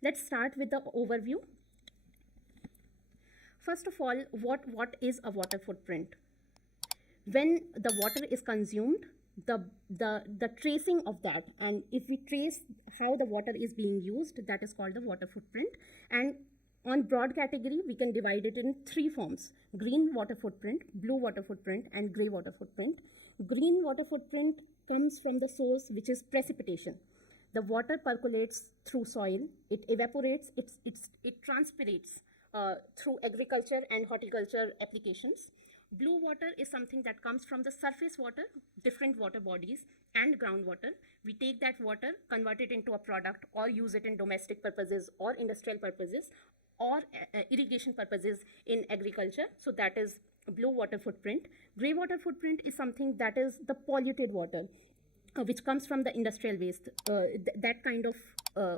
Let's start with the overview. First of all, what is a water footprint? When the water is consumed, the tracing of that, and if we trace how the water is being used, that is called the water footprint. And on broad category, we can divide it in three forms: green water footprint, blue water footprint, and gray water footprint. Green water footprint comes from the source, which is precipitation. The water percolates through soil, it evaporates, it transpirates through agriculture and horticulture applications. Blue water is something that comes from the surface water, different water bodies, and groundwater. We take that water, convert it into a product, or use it in domestic purposes or industrial purposes or irrigation purposes in agriculture. So that is blue water footprint. Gray water footprint is something that is the polluted water, which comes from the industrial waste. That kind of